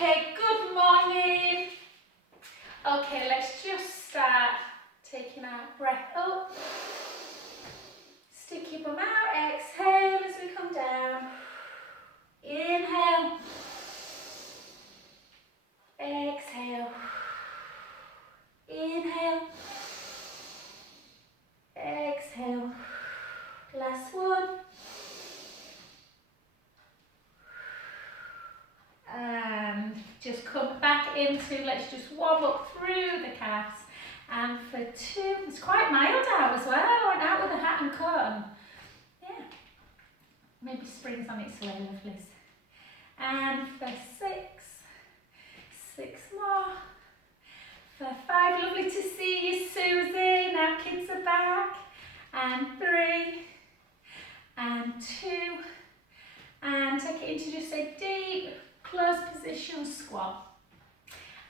Okay, good morning. Okay, let's just start taking our breath up. Stick your bum out, exhale as we come down. Inhale. Exhale. Inhale. Exhale. Last one. And just come back into, let's just warm up through the calves. And for 2, it's quite mild out as well. I went out with a hat and coat. Yeah, maybe spring's on its way, lovelies. And for 6 more. For 5, lovely to see you, Susie. Now kids are back. And 3, and 2, and take it into just a deep, closed position squat.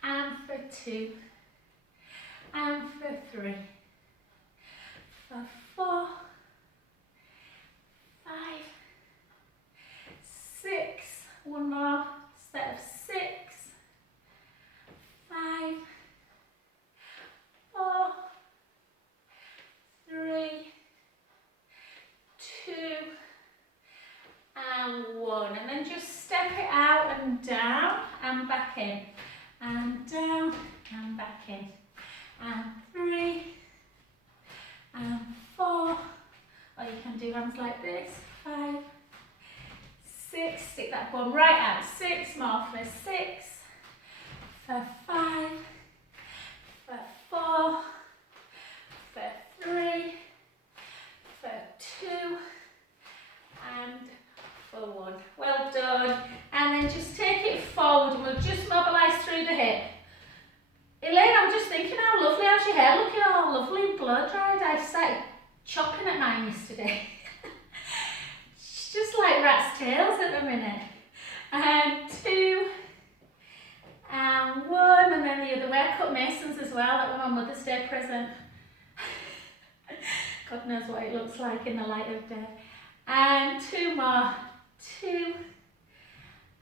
And for 2, and for 3, for 4, 5, 6, one more set of 6, 5, 4, 3, 2, and 1. And then just step it out and down and back in. And down and back in. And 3, and 4. Or you can do ones like this. 5, 6. Stick that bum right out. 6 more for 6, for 5, for 4, for 3, for 2, and for 1. Well done. And then just take it forward and we'll just mobilise through the hip. Elaine, I'm just thinking how lovely, how's your hair looking all lovely and blow dried? I started chopping at mine yesterday. It's just like rat's tails at the minute. And 2, and 1, and then the other way. I cut Masons as well, that was my Mother's Day present. God knows what it looks like in the light of day. And 2 more. 2,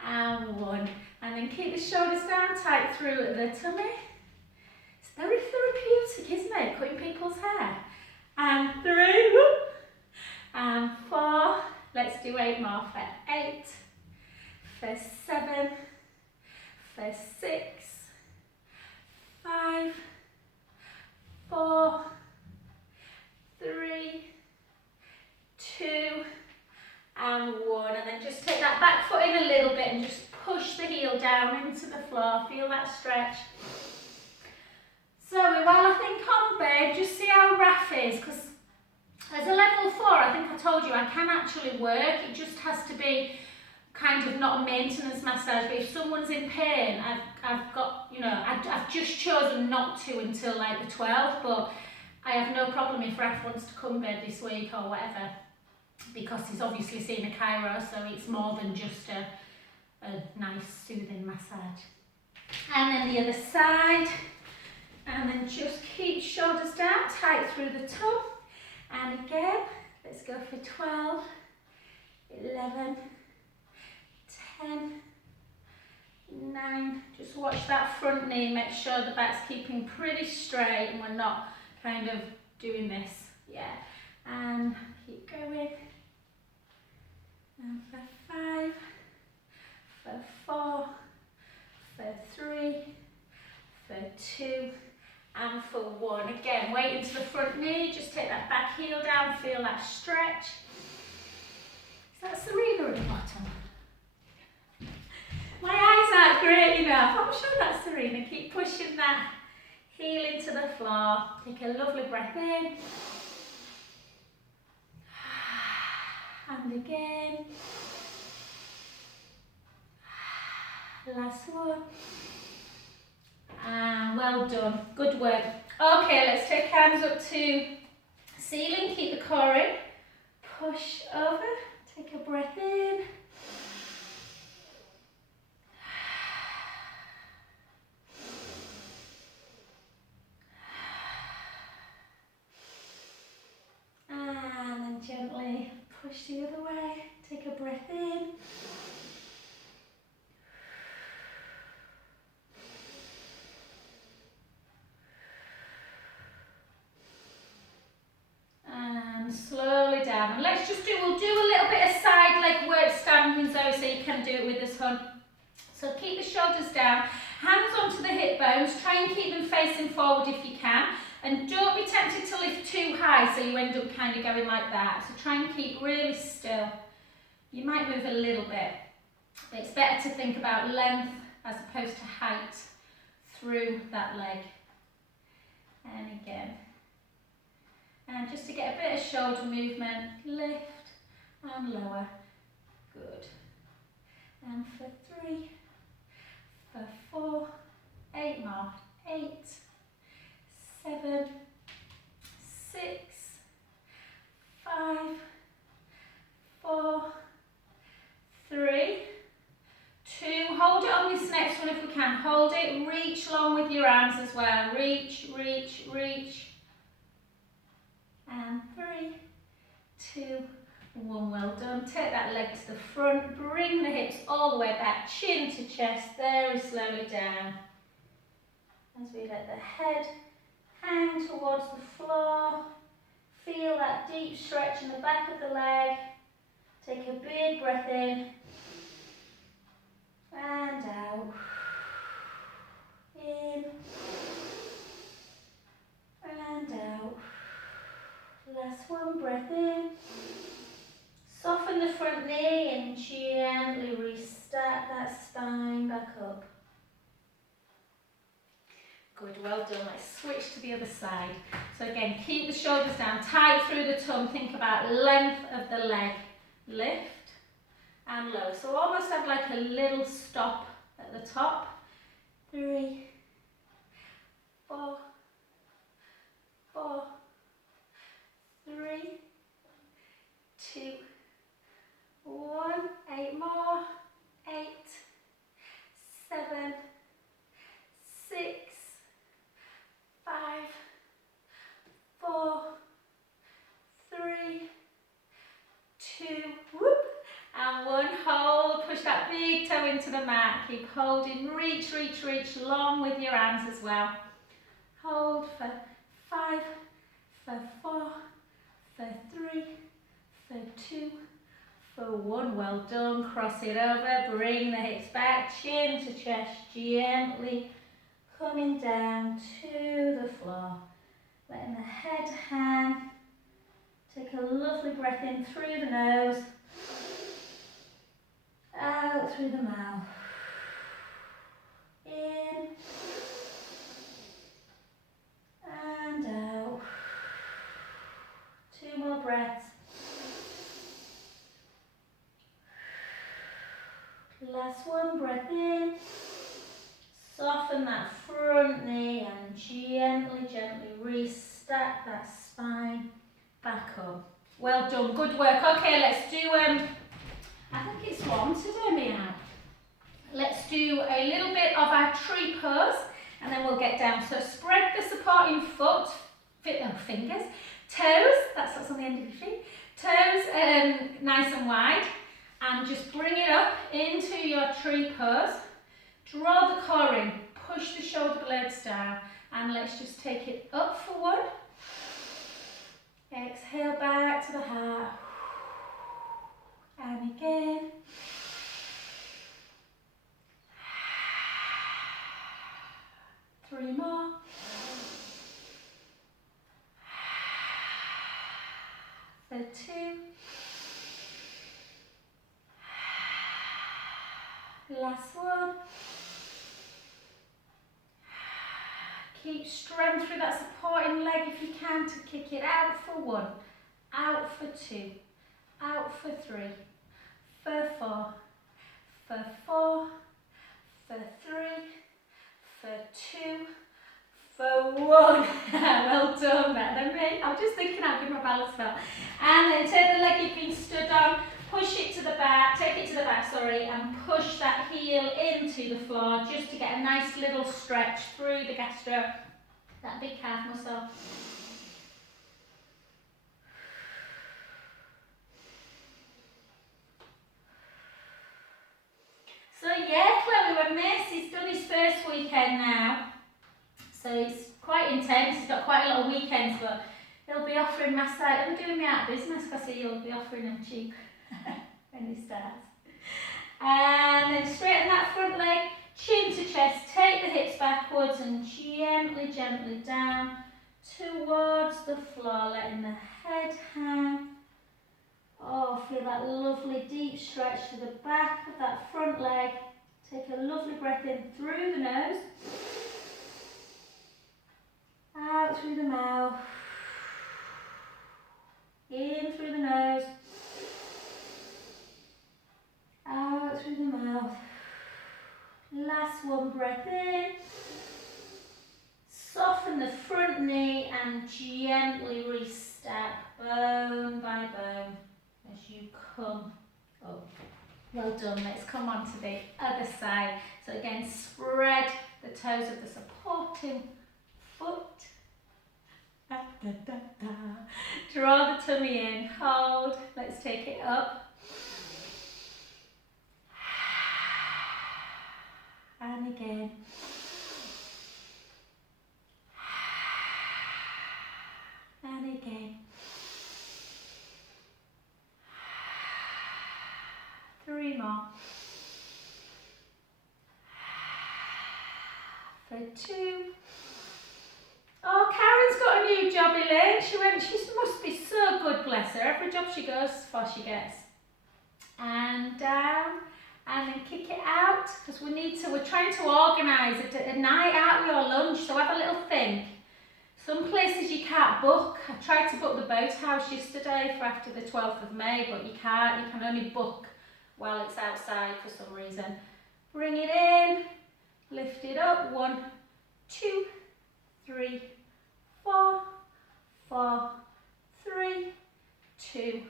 and 1. And then keep the shoulders down, tight through the tummy. It's very therapeutic, isn't it? Cutting people's hair. And 3, whoop, and 4. Let's do 8 more for 8, for 7, for 6, 5, 4, 3, 2, and 1. And then just take that back foot in a little bit and just push the heel down into the floor. Feel that stretch. So while I think on bed, just see how Raf is, because as a level 4, I think I told you, I can actually work. It just has to be kind of not a maintenance massage, but if someone's in pain, I've got, you know, I've just chosen not to until like the 12th, but I have no problem if Raf wants to come bed this week or whatever, because he's obviously seen a chiro, so it's more than just a nice soothing massage. And then the other side, and then just keep shoulders down, tight through the tum. And again, let's go for 12, 11, 10, 9. Just watch that front knee, make sure the back's keeping pretty straight and we're not kind of doing this. Yeah, and keep going. And for 5, for 4, for 3, for 2, and for 1. Again, weight into the front knee, just take that back heel down, feel that stretch. Is that Serena at the bottom? My eyes aren't great enough. I'm sure that's Serena. Keep pushing that heel into the floor. Take a lovely breath in. And again. Last one. And well done. Good work. Okay, let's take hands up to ceiling. Keep the core in. Push over. Take a breath in. And then gently push the other way. Take a breath in. one. So keep the shoulders down, hands onto the hip bones, try and keep them facing forward if you can. And don't be tempted to lift too high so you end up kind of going like that. So try and keep really still. You might move a little bit. It's better to think about length as opposed to height through that leg. And again. And just to get a bit of shoulder movement, lift and lower. Good. And for 3, for 4, 8 more. 8, 7, 6, 5, 4, 3, 2. Hold it on this next one if we can. Hold it. Reach long with your arms as well. Reach, reach, reach. And 3, 2, 1. Well done. Take that leg to the front. Bring the hips all the way back. Chin to chest. Very slowly down. As we let the head hang towards the floor. Feel that deep stretch in the back of the leg. Take a big breath in. And out. In. And out. Last one, breath in. Soften the front knee and gently restack that spine back up. Good, well done. Let's switch to the other side. So again, keep the shoulders down, tight through the tongue. Think about length of the leg. Lift and lower. So almost have like a little stop at the top. 3, 4, 4, 3, 2, 1. 8 more. 8, 7, 6, 5, 4, 3, 2, whoop, and 1. Hold, push that big toe into the mat. Keep holding, reach, reach, reach, long with your arms as well. Hold for 5, for 4, for 3, for 2, for 1. Well done. Cross it over, bring the hips back, chin to chest, gently coming down to the floor. Letting the head hang. Take a lovely breath in through the nose, out through the mouth. In and out. 2 more breaths. Last one, breath in. Soften that front knee and gently, gently restack that spine back up. Well done, good work. Okay, let's do, I think it's 1 to do me out. Let's do a little bit of our tree pose and then we'll get down. So spread the supporting foot, fingers, toes, that's what's on the end of your feet, toes nice and wide, and just bring it up into your tree pose. Draw the core in, push the shoulder blades down, and let's just take it up for 1. Exhale back to the heart. And again. Three more. For 2. Last one. Keep strength through that supporting leg if you can to kick it out for 1, out for 2, out for 3, for 4, for 4, for 3, for 2, for 1. Well done, better than me. I'm just thinking I'll give my balance belt. And then turn the leg you've been stood on, push it to the back, take it to the back, sorry, and push that heel into the floor just to get a nice little stretch through the gastro, that big calf muscle. So yeah, Chloe, when Macy's done his first weekend now, so it's quite intense, he's got quite a lot of weekends, but he'll be offering massage. He'll be doing me out of business because he'll be offering them cheap when he starts. And then straighten that front leg, chin to chest, take the hips backwards and gently, gently down towards the floor, letting the head hang. Oh, feel that lovely deep stretch to the back of that front leg. Take a lovely breath in through the nose, out through the mouth, in through the nose, out through the mouth. Last one, breath in. Soften the front knee and gently restep bone by bone as you come up. Well done. Let's come on to the other side. So again, spread the toes of the supporting foot. Da, da, da, da. Draw the tummy in, hold. Let's take it up. And again. And again. 3 more. For 2. Oh, Karen's got a new job, Elaine. She must be so good, bless her. Every job she goes for, she gets. And down. And then kick it out, because we're trying to organise a night out with your lunch, so have a little think. Some places you can't book. I tried to book the boathouse yesterday for after the 12th of May, but you can't. You can only book while it's outside for some reason. Bring it in, lift it up. 1, 2, 3, 4, 4, 3, 2,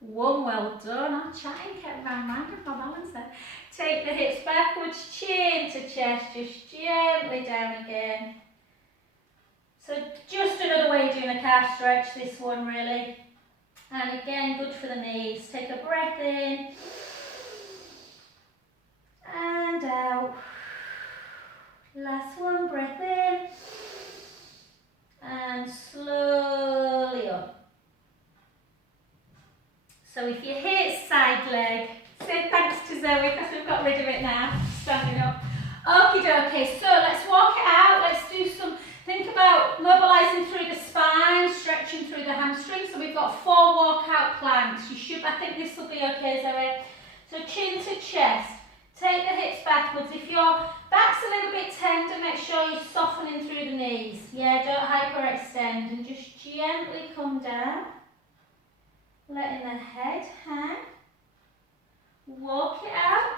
1. Well done. I'm chatting, kept my mind off my balance there. Take the hips backwards, chin to chest, just gently down again. So just another way of doing a calf stretch, this one really. And again, good for the knees. Take a breath in. And out. Last one, breath in. And slowly up. So if you hit side leg, say thanks to Zoe because we've got rid of it now, standing up. Okie dokie, so let's walk it out. Let's do some, think about mobilising through the spine, stretching through the hamstrings. So we've got 4 walkout planks. I think this will be okay, Zoe. So chin to chest. Take the hips backwards. If your back's a little bit tender, make sure you're softening through the knees. Yeah, don't hyperextend and just gently come down. Letting the head hang. Walk it out.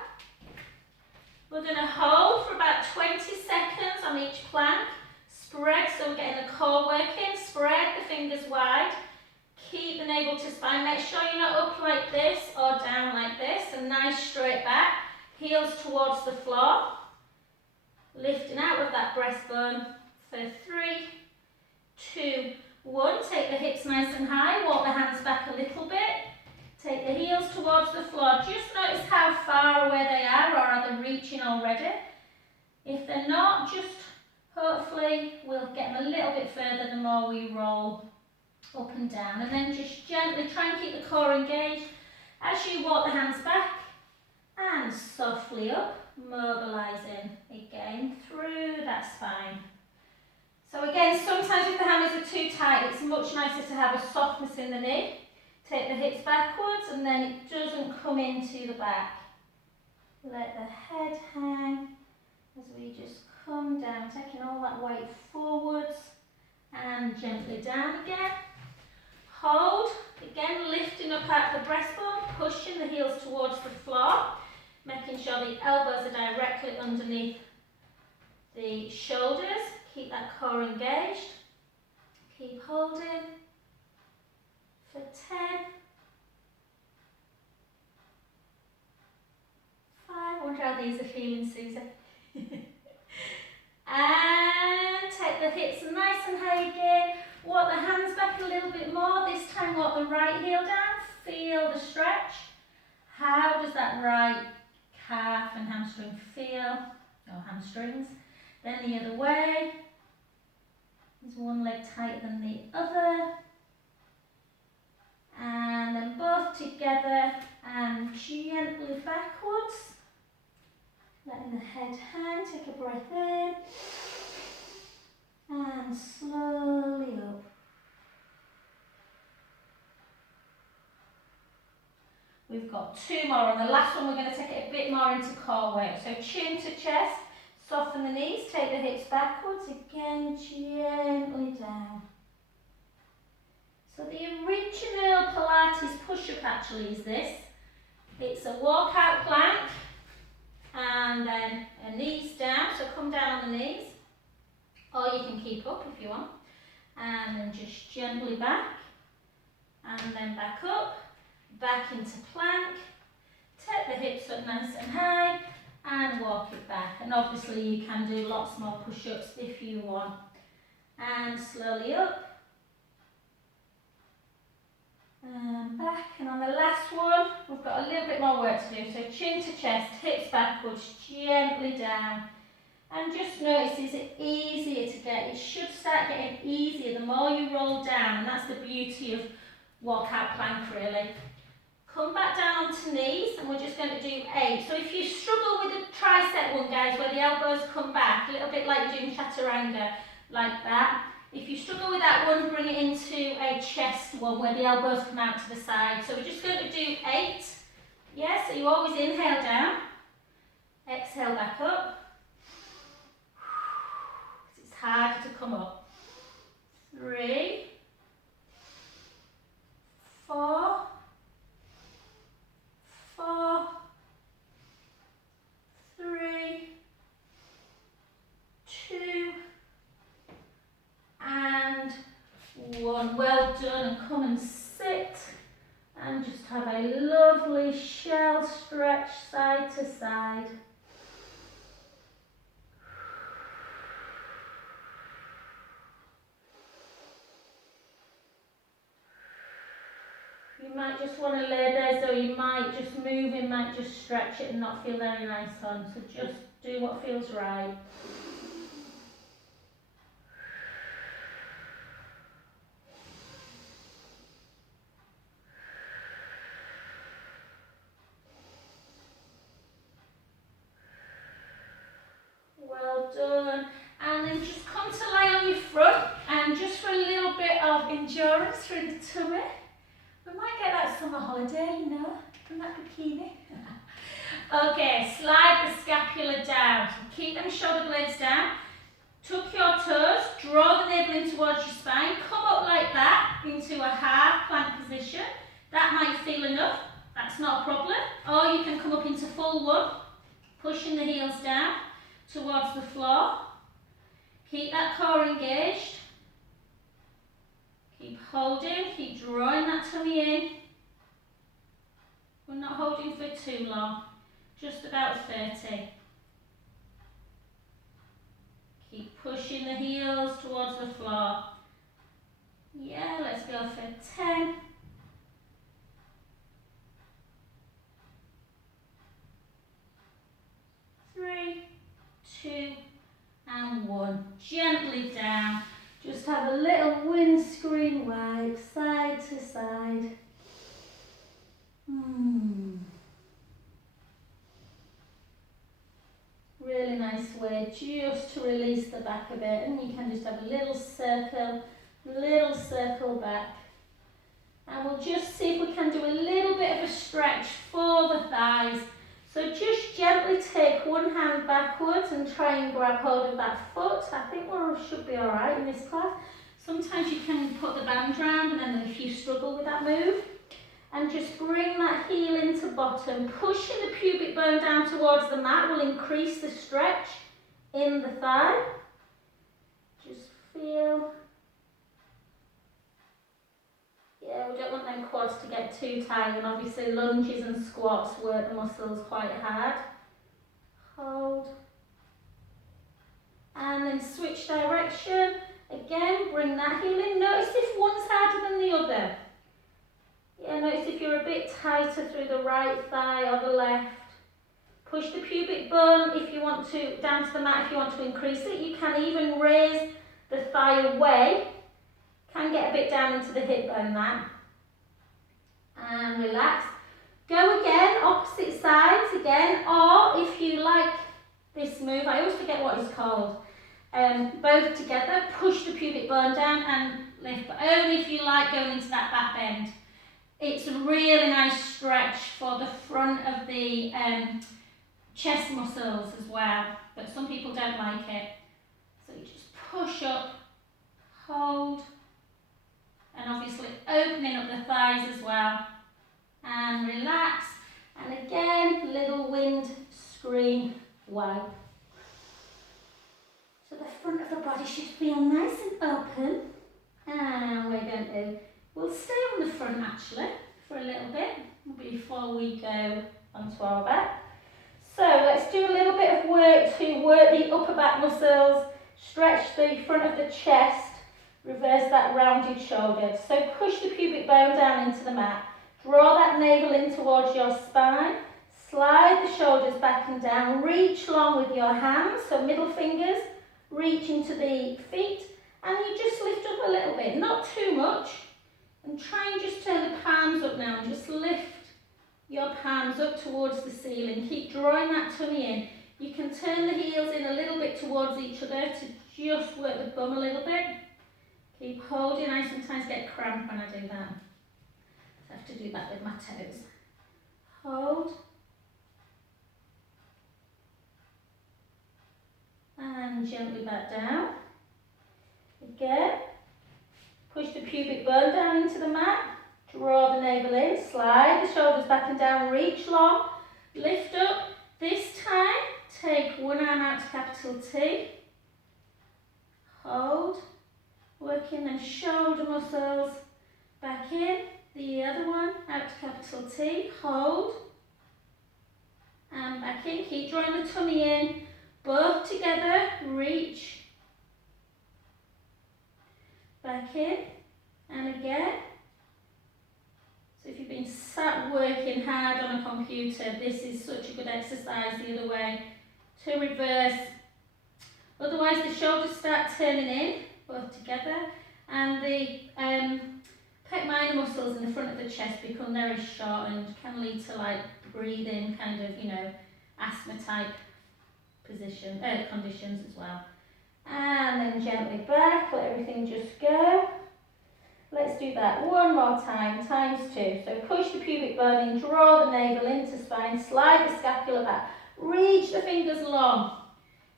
We're going to hold for about 20 seconds on each plank. Spread, so we're getting the core working. Spread the fingers wide. Keep the navel to spine. Make sure you're not up like this or down like this. A nice straight back. Heels towards the floor. Lifting out of that breastbone for 3, 2, 1. Take the hips nice and high. Walk the hands back a little bit. Take the heels towards the floor. Just notice how far away they are, or are they reaching already? If they're not, just hopefully we'll get them a little bit further the more we roll up and down. And then just gently try and keep the core engaged as you walk the hands back and softly up, mobilising again through that spine. So again, sometimes if the hammers are too tight, it's much nicer to have a softness in the knee. Take the hips backwards and then it doesn't come into the back. Let the head hang as we just come down, taking all that weight forwards and gently down again. Hold, again lifting up out the breastbone, pushing the heels towards the floor, making sure the elbows are directly underneath the shoulders. Keep that core engaged. Keep holding. For 10, 5, I wonder how these are feeling, Susie. And take the hips nice and high again. Walk the hands back a little bit more. This time walk the right heel down. Feel the stretch. How does that right calf and hamstring feel? Or hamstrings. Then the other way. Is one leg tighter than the other? And then both together and gently backwards. letting the head hang. Take a breath in and slowly up. We've got 2 more, and the last one we're going to take it a bit more into core work. So chin to chest, soften the knees, take the hips backwards, again gently down. So the original Pilates push-up actually is this. It's a walkout plank and then a knees down, so come down on the knees, or you can keep up if you want, and then just gently back, and then back up, back into plank, take the hips up nice and high, and walk it back. And obviously you can do lots more push-ups if you want. And slowly up, and back. And on the last one, we've got a little bit more work to do. So chin to chest, hips backwards, gently down. And just notice, is it easier to get? It should start getting easier the more you roll down, and that's the beauty of walkout plank really. Come back down onto knees, and we're just going to do 8. So if you struggle with the tricep one, guys, where the elbows come back, a little bit like you're doing chaturanga, like that. If you struggle with that one, bring it into a chest one where the elbows come out to the side. So we're just going to do 8. Yeah, so you always inhale down, exhale back up. It's harder to come up. 3, 4, 4, 3, 2, and 1. Well done, and come and sit and just have a lovely shell stretch side to side. You might just want to lay there, so you might just moving, might just stretch it and not feel very nice on. So just do what feels right. Well done. And then just come to lie on your front, and just for a little bit of endurance through the tummy. We might get that summer holiday, you know, from that bikini. Okay, slide the scapula down. Keep them shoulder blades down. Tuck your toes, draw the navel in towards your spine. Come up like that into a half plank position. That might feel enough, that's not a problem. Or you can come up into full one, pushing the heels down towards the floor. Keep that core engaged. Keep holding, keep drawing that tummy in. We're not holding for too long, just about 30. Keep pushing the heels towards the floor. Yeah, let's go for 10. 3, 2, and 1. Gently down. Just have a little windscreen wipe, side to side. Really nice way just to release the back a bit, and you can just have a little circle back. And we'll just see if we can do a little bit of a stretch for the thighs. So just gently take one hand backwards and try and grab hold of that foot. I think we should be alright in this class. Sometimes you can put the band round, and then if you struggle with that move, and just bring that heel into bottom. Pushing the pubic bone down towards the mat will increase the stretch in the thigh. Just feel. Yeah, we don't want them quads to get too tight, and obviously lunges and squats work the muscles quite hard. Hold. And then switch direction. Again, bring that heel in. Notice if one's harder than the other. Yeah, notice if you're a bit tighter through the right thigh or the left. Push the pubic bone if you want to, down to the mat if you want to increase it. You can even raise the thigh away. Can get a bit down into the hip bone there. And relax. Go again, opposite sides again, or if you like this move. I always forget what it's called. Both together, push the pubic bone down and lift, but only if you like going into that back bend. It's a really nice stretch for the front of the chest muscles as well, but some people don't like it. So you just push up, hold, and obviously opening up the thighs as well, and relax, and again, little wind scream wipe. So the front of the body should feel nice and open, and we're going to, we'll stay on the front actually for a little bit before we go onto our back. So let's do a little bit of work to work the upper back muscles, stretch the front of the chest, reverse that rounded shoulder. So push the pubic bone down into the mat, draw that navel in towards your spine, slide the shoulders back and down, reach long with your hands, so middle fingers, reach into the feet, and you just lift up a little bit, not too much, and try and just turn the palms up now, and just lift your palms up towards the ceiling. Keep drawing that tummy in. You can turn the heels in a little bit towards each other to just work the bum a little bit. Keep holding. I sometimes get cramp when I do that. I have to do that with my toes. Hold. And gently back down. Again. Push the pubic bone down into the mat. Draw the navel in. Slide the shoulders back and down. Reach long. Lift up. This time, take one arm out to capital T. Hold. Working them shoulder muscles. Back in. The other one out to capital T. Hold. And back in. Keep drawing the tummy in. Both together. Reach. Back in. And again. So if you've been sat working hard on a computer, this is such a good exercise the other way to reverse. Otherwise the shoulders start turning in, both together, and the pec minor muscles in the front of the chest become very shortened, can lead to like breathing, kind of, you know, asthma type conditions as well. And then gently back, let everything just go. Let's do that one more time, times 2. So push the pubic bone in, draw the navel into spine, slide the scapula back, reach the fingers long.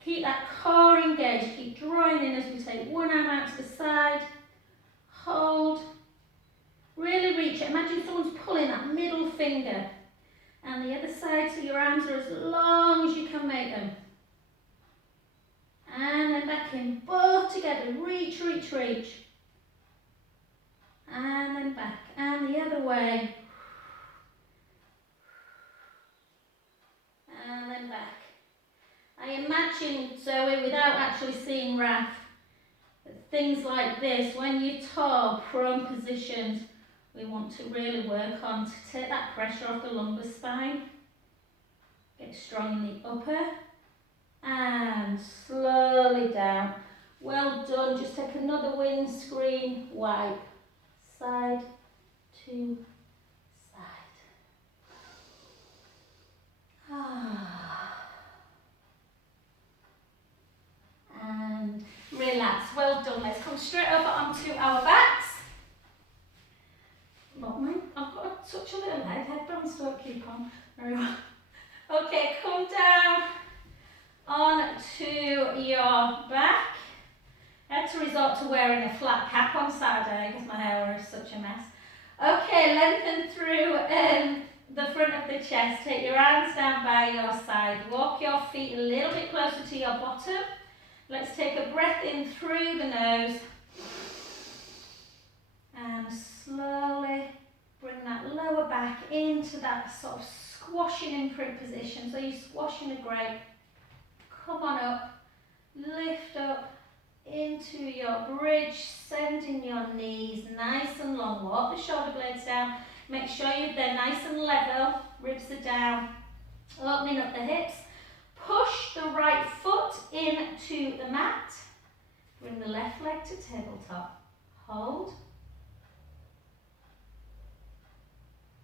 Keep that core engaged, keep drawing in as we take one arm out to the side, hold, really reach it. Imagine someone's pulling that middle finger, and the other side so your arms are as long as you can make them. And then back in, both together, reach, reach, reach. And then back, and the other way. And then back. I imagine, Zoe, without actually seeing Raf, things like this, when you're tall, prone positions, we want to really work on to take that pressure off the lumbar spine. Get strong in the upper. And slowly down. Well done. Just take another windscreen wipe. Side to side. And relax. Well done. Let's come straight over onto our backs. Not mine. I've got such a little head. Headbands don't keep on very well. Okay, come down onto your back. I had to resort to wearing a flat cap on Saturday because my hair is such a mess. Okay, lengthen through the front of the chest. Take your arms down by your side. Walk your feet a little bit closer to your bottom. Let's take a breath in through the nose. And slowly bring that lower back into that sort of squashing imprint position. So you're squashing a grape. Come on up. Lift up. Into your bridge, sending your knees nice and long. Walk the shoulder blades down. Make sure they're nice and level. Ribs are down. Opening up the hips. Push the right foot into the mat. Bring the left leg to tabletop. Hold.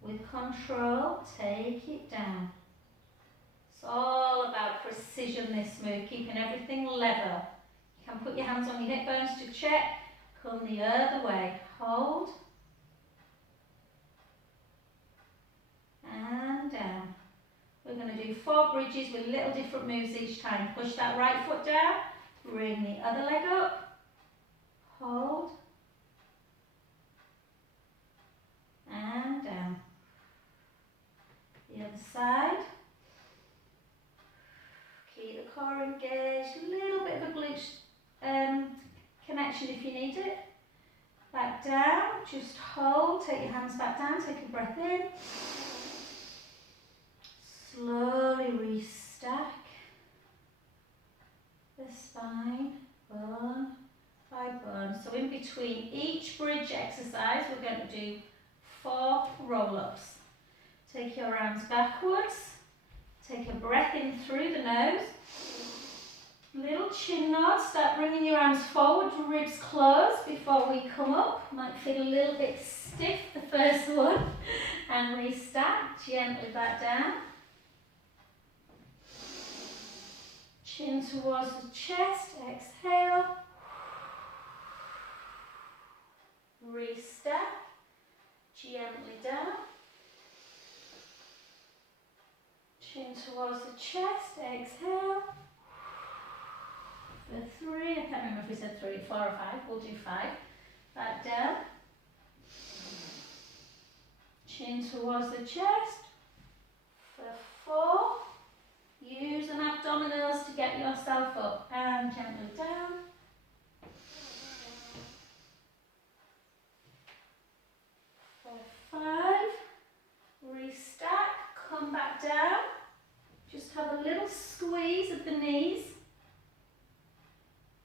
With control, take it down. all about precision, this move, keeping everything level. You can put your hands on your hip bones to check. Come the other way. Hold. And down. We're going to do 4 bridges with little different moves each time. Push that right foot down. Bring the other leg up. Hold. And down. The other side. Keep the core engaged. A little bit of a glute connection if you need it. Back down. Just hold. Take your hands back down. Take a breath in. Slowly restack the spine, bone by bone. So in between each bridge exercise, we're going to do 4 roll-ups. Take your arms backwards. Take a breath in through the nose. Little chin nod. Start bringing your arms forward, ribs closed before we come up. Might feel a little bit stiff the first one. And restack. Gently back down. Chin towards the chest, exhale. Restack, gently down. Chin towards the chest, exhale. For 3, I can't remember if we said 3, 4 or 5, we'll do 5. Back down. Chin towards the chest. For 4. Use an abdominals to get yourself up and gently down. For 5, restack, come back down. Just have a little squeeze of the knees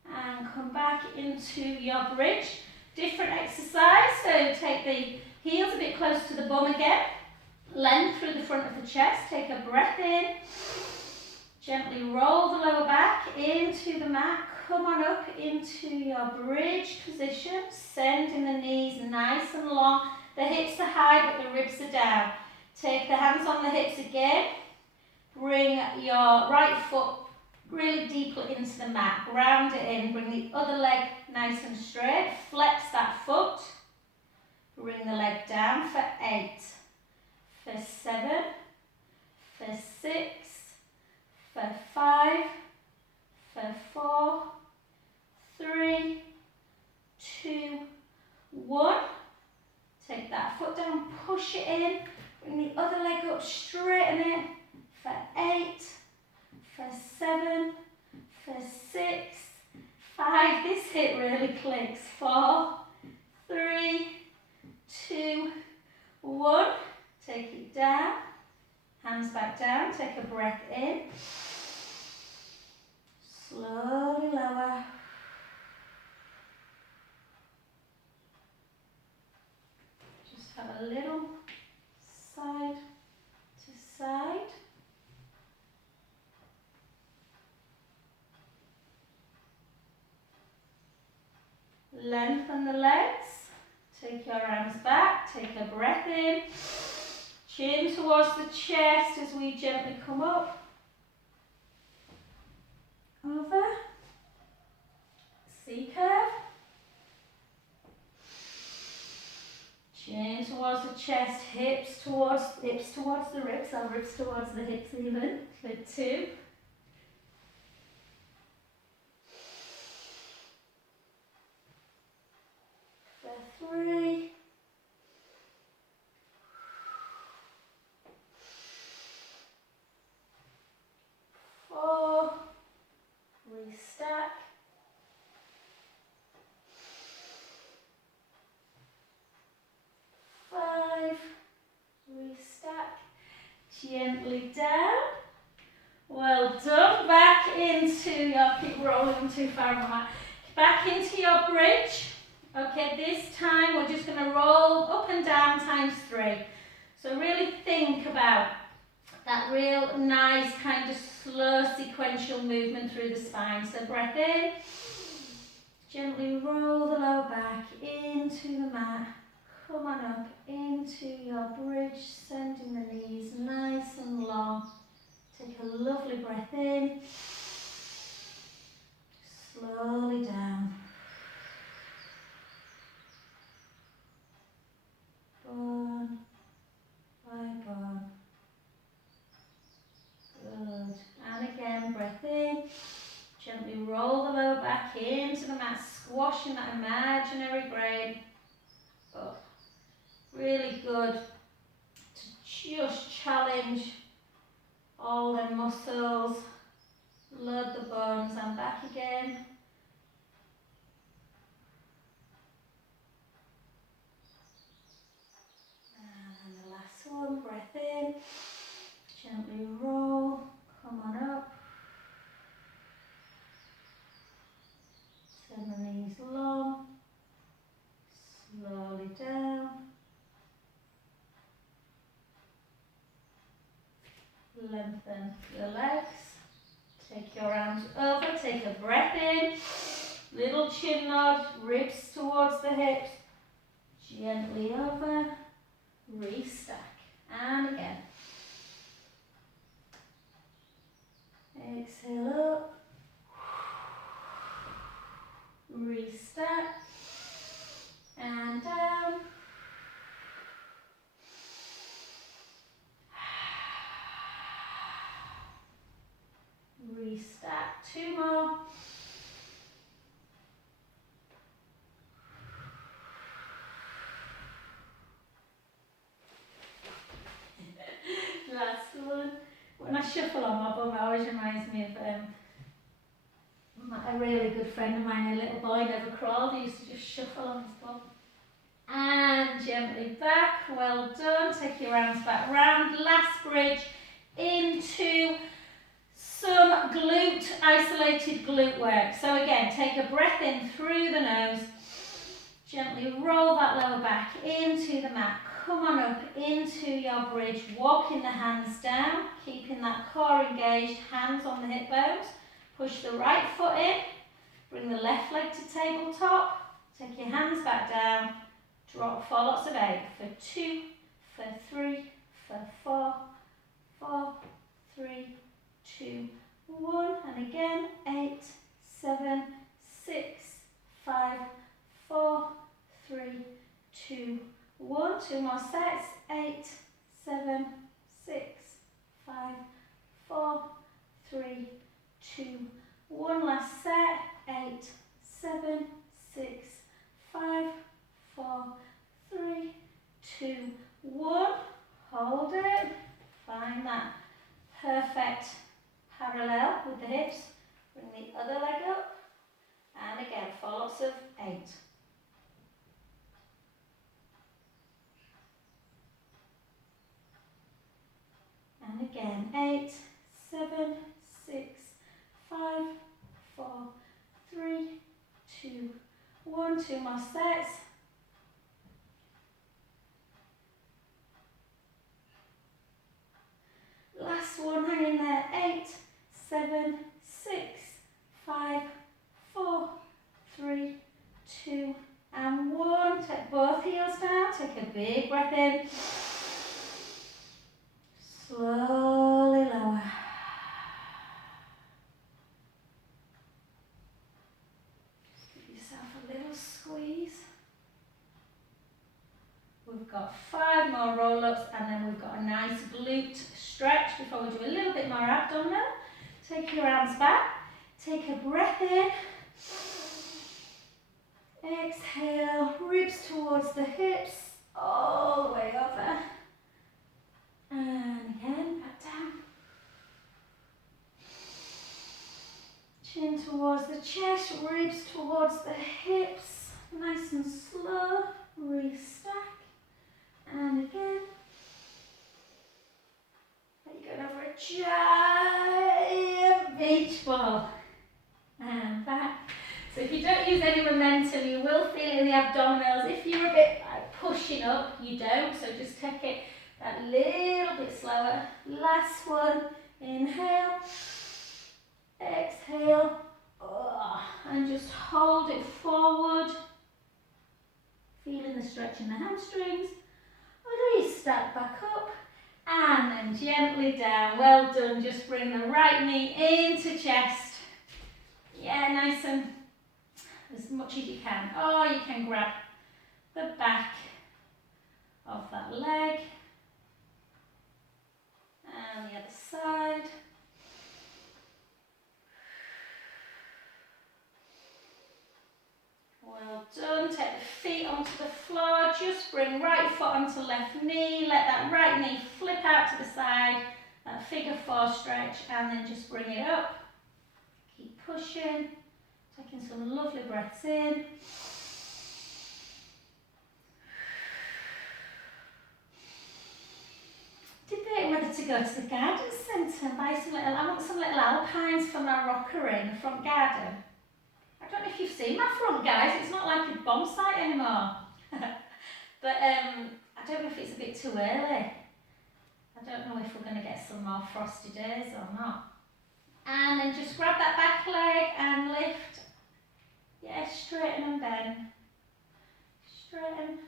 and come back into your bridge. Different exercise, so take the heels a bit close to the bum again. Length through the front of the chest, take a breath in. Gently roll the lower back into the mat. Come on up into your bridge position. Sending the knees nice and long. The hips are high but the ribs are down. Take the hands on the hips again. Bring your right foot really deeply into the mat. Ground it in. Bring the other leg nice and straight. Flex that foot. Bring the leg down for 8. For 7. For 6. For 5, for 4, 3, 2, 1. Take that foot down, push it in, bring the other leg up, straighten it. For 8, for 7, for 6, 5. This hip really clicks. 4, 3, 2, 1. Take it down. Hands back down, take a breath in. Slowly lower. Just have a little side to side. Lengthen the legs. Take your arms back, take a breath in. Chin towards the chest as we gently come up. Over. C curve. Chin towards the chest, hips towards the ribs, or ribs towards the hips even. For 2. For 3. 4, restack. 5, restack. Gently down. Well done. Back into your, keep rolling too far on the mat. Back into your bridge. Okay, this time we're just going to roll up and down times 3. So really think about that real nice kind of slow sequential movement through the spine. So breath in, gently roll the lower back into the mat. Come on up into your bridge, sending the knees nice and long. Take a lovely breath in. Slowly down. Bone by bone. Good. And again, breath in. Gently roll the lower back into the mat, squashing that imaginary brain up. Really good to just challenge all the muscles, load the bones and back again. And the last one, breath in, gently roll, come on up. Turn the knees long, slowly down. Lengthen your legs. Take your arms over, take a breath in. Little chin nod, ribs towards the hips. Gently over, restack. And again. Exhale up. Restack. And down. Restack. 2 more. Last one. When I shuffle on my bum, it always reminds me of a really good friend of mine, a little boy, never crawled. He used to just shuffle on his bum. And gently back. Well done. Take your arms back round. Last bridge into some isolated glute work. So again, take a breath in through the nose. Gently roll that lower back into the mat. Come on up into your bridge. Walking the hands down, keeping that core engaged, hands on the hip bones. Push the right foot in. Bring the left leg to tabletop. Take your hands back down. Drop 4 lots of 8 for 2, for 3, for 4, 4, 3, 2, 1. And again, 8, 7, 6, 5, 4, 3, 2, 1. 2 more sets. 8, 7, 6, 5, 4, 3, 2, 1. Last set. 8, 7, 6, 5, 4, 3, 2, 1. Hold it. Find that perfect parallel with the hips. Bring the other leg up. And again, 4 lots of 8. And again, 8, 7, 6, 5, 4, 3, 2, 1. 2 more sets. Last one, hang in there. 8, 7, 6, 5, 4, 3, 2, and 1. Take both heels down. Take a big breath in. Slowly lower. Just give yourself a little squeeze. We've got 5 more roll-ups and then we've got a nice glute stretch before we do a little bit more abdominal. Take your arms back. Take a breath in. Exhale, ribs towards the hips, all the way over. And again, back down. Chin towards the chest, ribs towards the hips. Nice and slow. Restack. And again. And you're going over a giant beach ball. And back. So if you don't use any momentum, you will feel it in the abdominals. If you're a bit like pushing up, you don't. So just take it that little bit slower. Last one. Inhale. Exhale. And just hold it forward. Feeling the stretch in the hamstrings. Restack back up. And then gently down. Well done. Just bring the right knee into chest. Yeah, nice and as much as you can. Or you can grab the back of that leg. And the other side. Well done. Take the feet onto the floor. Just bring right foot onto left knee. Let that right knee flip out to the side. That figure 4 stretch, and then just bring it up. Keep pushing. Taking some lovely breaths in. Debating whether to go to the garden centre and buy some little, I want some little alpines for my rockery in the front garden. I don't know if you've seen my front, guys, it's not like a bomb site anymore. But I don't know if it's a bit too early. I don't know if we're going to get some more frosty days or not. And then just grab that back leg and lift. Yeah, straighten and bend. Straighten.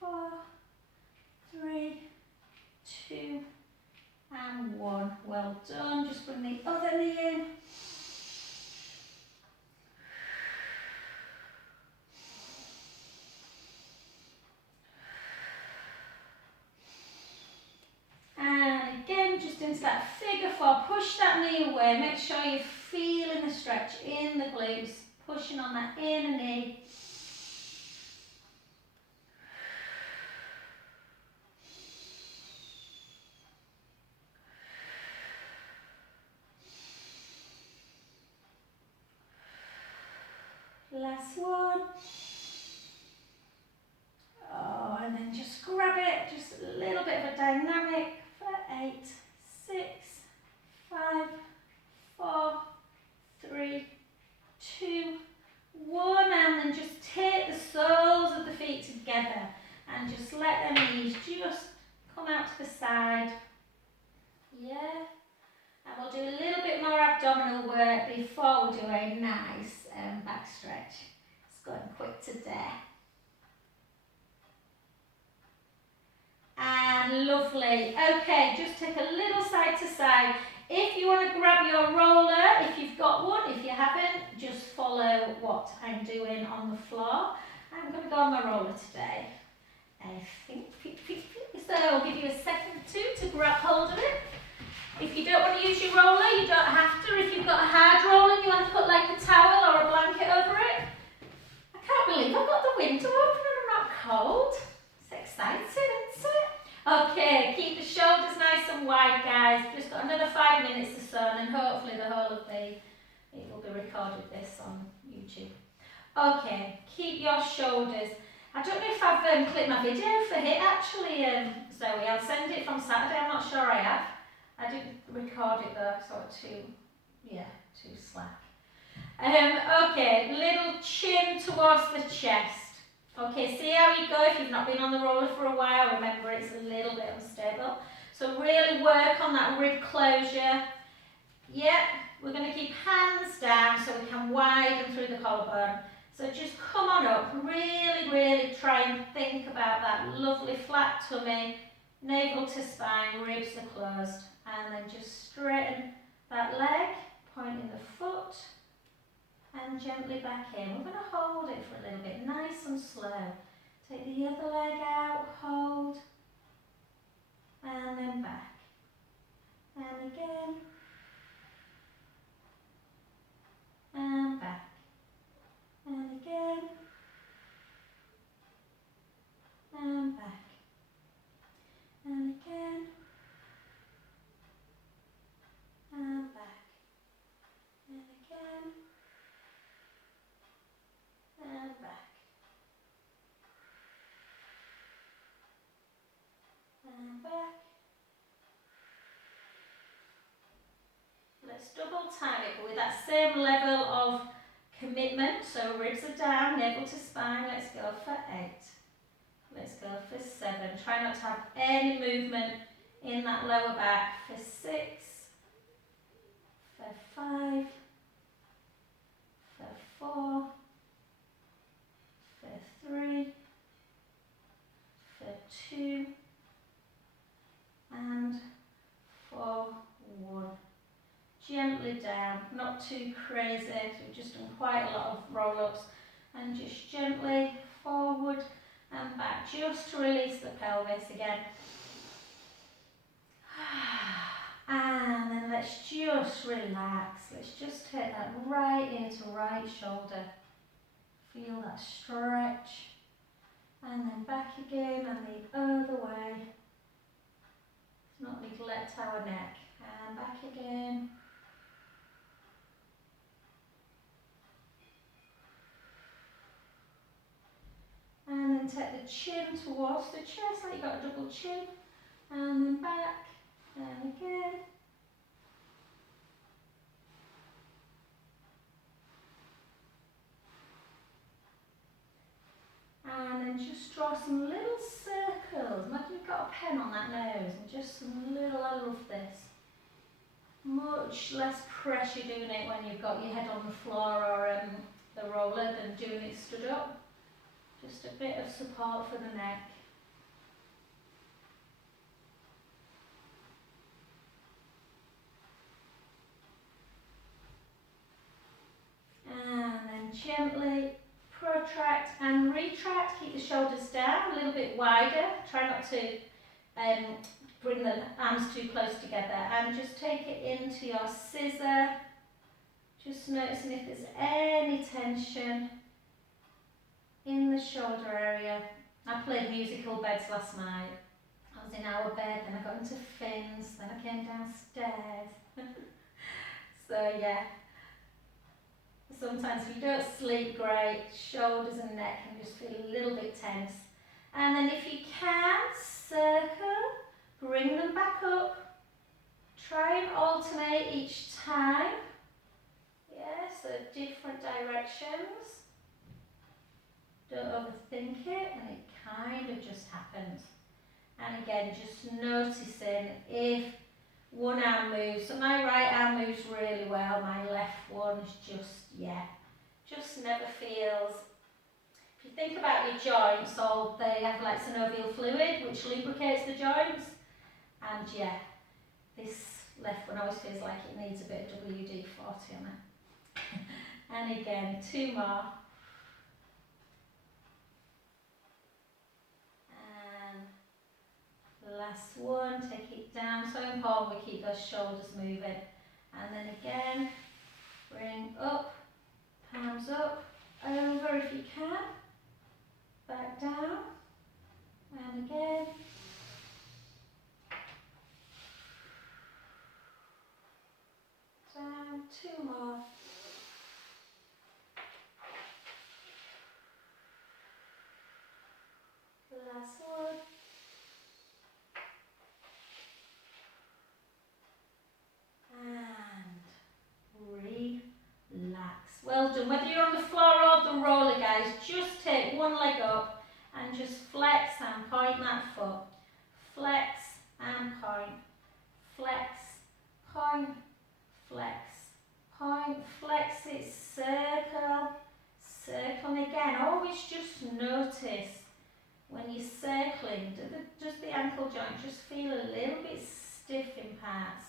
4, 3, 2, and 1. Well done. Just bring the other knee in. And again, just into that figure 4. Push that knee away. Make sure you're feeling the stretch in the glutes. Pushing on that inner knee. Last one. Oh, and then just grab it. Just a little bit of a dynamic for 8, 6, 5, 4, 3, 2, 1. And then just take the soles of the feet together and just let the knees just come out to the side. Yeah. And we'll do a little bit more abdominal work before we do a nice back stretch. It's going quick today. And lovely. Okay, just take a little side to side. If you want to grab your roller, if you've got one, if you haven't, just follow what I'm doing on the floor. I'm going to go on my roller today. I think. So I'll give you a second or two to grab hold of it. If you don't want to use your roller, you don't have to. If you've got a hard roller and you want to put like a towel or a blanket over it. I can't believe I've got the window open and I'm not cold. It's exciting, isn't it? Okay, keep the shoulders nice and wide, guys. Just got another 5 minutes or so, and then hopefully the whole of it will be recorded this on YouTube. Okay, keep your shoulders. I don't know if I've clipped my video for HIIT actually, Zoe. I'll send it from Saturday, I'm not sure I have. I didn't record it though, sort of too slack. Okay, little chin towards the chest. Okay, see how you go if you've not been on the roller for a while. Remember, it's a little bit unstable. So really work on that rib closure. Yep, we're going to keep hands down so we can widen through the collarbone. So just come on up, really, really try and think about that lovely flat tummy, navel to spine, ribs are closed. And then just straighten that leg, pointing the foot. And gently back in. We're going to hold it for a little bit, nice and slow. Take the other leg out, hold, and then back. And again, and back. And again, and back. And again, and back. And again, and back, and back. Let's double time it, but with that same level of commitment. So ribs are down, navel to spine. Let's go for 8. Let's go for 7. Try not to have any movement in that lower back. For 6, for 5, for 4, for 3, for 2, gently down, not too crazy. We've just done quite a lot of roll-ups. And just gently forward and back, just to release the pelvis again. And then let's just relax. Let's just take that right ear to right shoulder. Feel that stretch. And then back again and the other way. Let's not neglect our neck. And back again. And then take the chin towards the chest, like you've got a double chin. And then back, and again. And then just draw some little circles. Imagine you've got a pen on that nose and just some little, I love this. Much less pressure doing it when you've got your head on the floor or the roller than doing it stood up. Just a bit of support for the neck. And then gently protract and retract. Keep the shoulders down, a little bit wider. Try not to bring the arms too close together. And just take it into your scissor. Just noticing if there's any tension in the shoulder area. I played musical beds last night. I was in our bed, then I got into Finn's, then I came downstairs. So yeah. Sometimes if you don't sleep great, shoulders and neck can just feel a little bit tense. And then if you can, circle, bring them back up. Try and alternate each time. Yeah, so different directions. Don't overthink it, and it kind of just happens. And again, just noticing if one arm moves. So my right arm moves really well, my left one is just never feels. If you think about your joints, they have like synovial fluid which lubricates the joints, and yeah, this left one always feels like it needs a bit of WD-40 on it. And again, 2 more. And last one, take it down. So important we keep those shoulders moving. And then again, bring up, palms up, over if you can, back down, and again. Down, 2 more. Last one. And relax. Well done. Whether you're on the floor or the roller, guys, just take one leg up and just flex and point that foot. Flex and point. Flex, point, flex, point, flex it, circle, circle. And again, always just notice when you're circling, does the ankle joint just feel a little bit stiff in parts?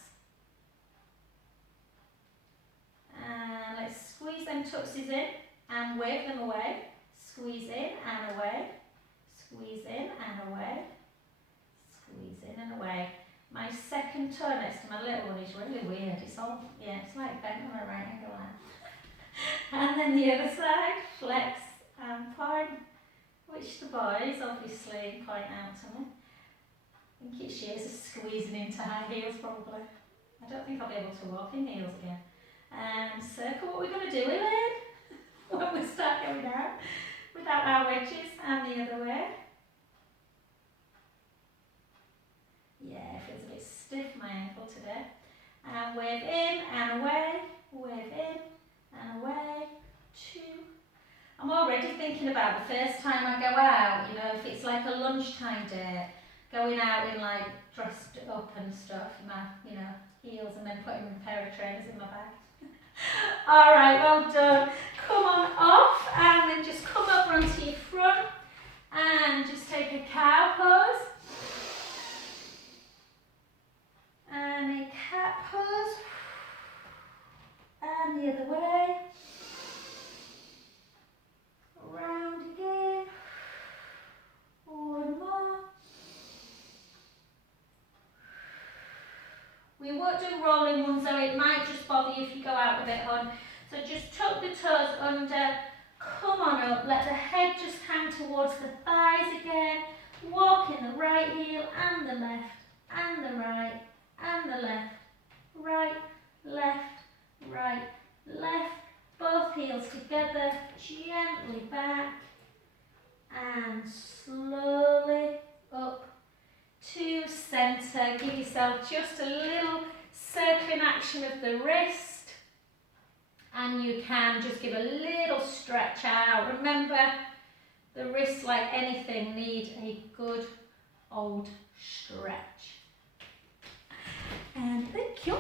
And let's squeeze them tuxes in and wave them away. Squeeze in and away. Squeeze in and away. Squeeze in and away. My second toe next to my little one is really weird. It's like bent on a right angle line. And then the other side, flex and point, which the boys obviously point out to me. I think it's years of squeezing into high heels probably. I don't think I'll be able to walk in heels again. And circle. What are we going to do, Elaine? When we start going out without our wedges, and the other way. Yeah, it feels a bit stiff, my ankle today. And wave in and away, wave in and away. 2. I'm already thinking about the first time I go out, you know, if it's like a lunchtime date, going out in like dressed up and stuff, my, you know, heels, and then putting a pair of trainers in my bag. Alright, well done. Come on off and then just come over onto your front and just take a cow pose. And a cat pose. rolling one, so it might just bother you if you go out a bit, hon. So just tuck the toes under, come on up, let the head just hang towards the thighs again. Walk in the right heel and the left, and the right, and the left. Right, left, right, left. Both heels together, gently back, and slowly up to centre. Give yourself just a little circling action of the wrist, and you can just give a little stretch out. Remember, the wrists, like anything, need a good old stretch. And thank you.